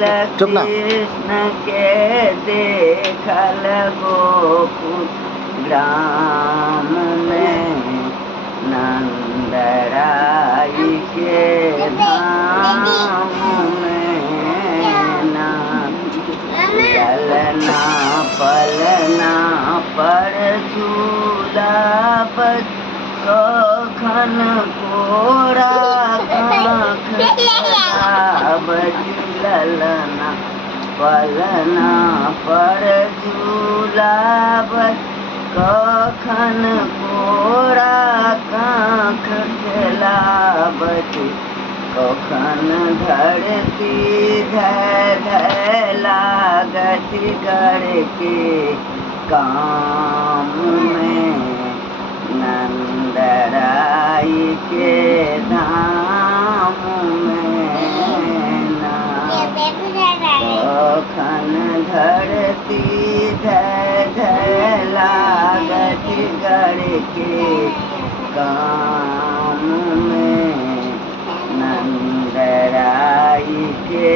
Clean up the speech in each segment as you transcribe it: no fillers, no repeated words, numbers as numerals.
चुप ना। कृष्ण के देखल गोकुल ग्राम में नंदराई के धाम में ना ललना पलना पर झूला बज कखन कोरा काख बजी ललना पलना पर झूला बज कखन कोरा काख खेला बजी कखन धरती लागत गढ़ के काम में नंदराई के धाम में ना कखन धरती लागत गढ़ के काम में नंदराई के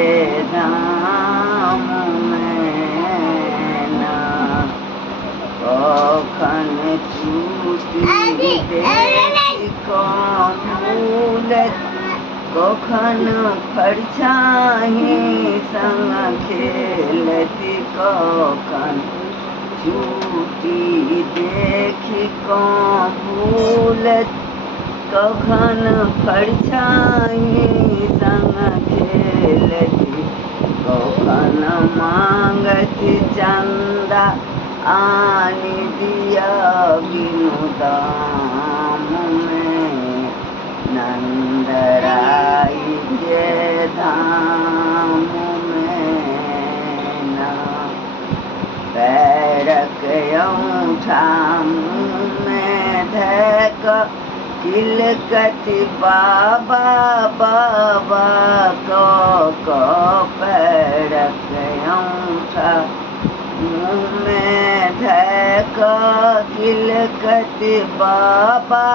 धाम में ना कखन छूटी देखी कमूलत कखन परछाई संग खेलती कखन छूटी देखी कमूलत कखन परछाई संग खेलती कखन मांगती चंदा आनी दिया बिनु दाम में नंदराई के धाम में ना पैरक औंठा मुँह में धक किलकति बाबा बाबा को पैरक औंठा मुँह में धक किलकति बाबा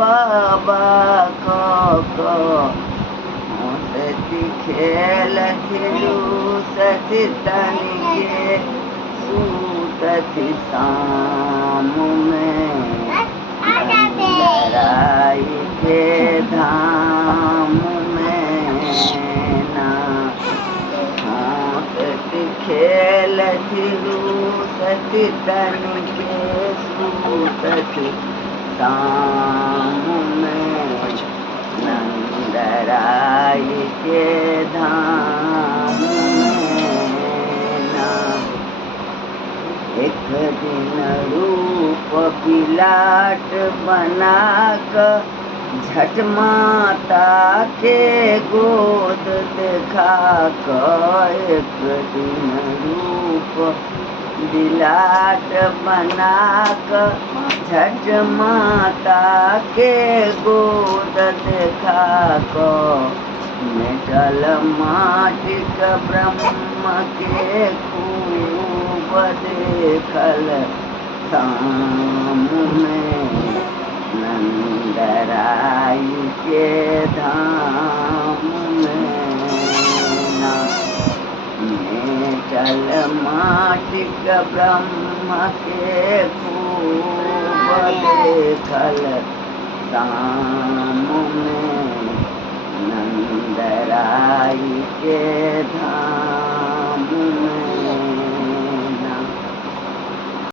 बाबा को सती खेलति लूसति तनिके सूतति शाम में नंदराई के धाम में ना हंसती खेलती लूसती तनिके सूतती शाम में नंदराई के धाम में ना एक दिन रूप बिलाट बनाक झट माता के गोद देखा एक दिन रूप बिलाट बनाक झट माता के गोद देखा मेटल माटिक ब्रह्म के खूब देखल शाम में नंदराई के धाम में ना मेटल माटिक ब्रह्म के खूब देखल शाम में नंदराई के धाम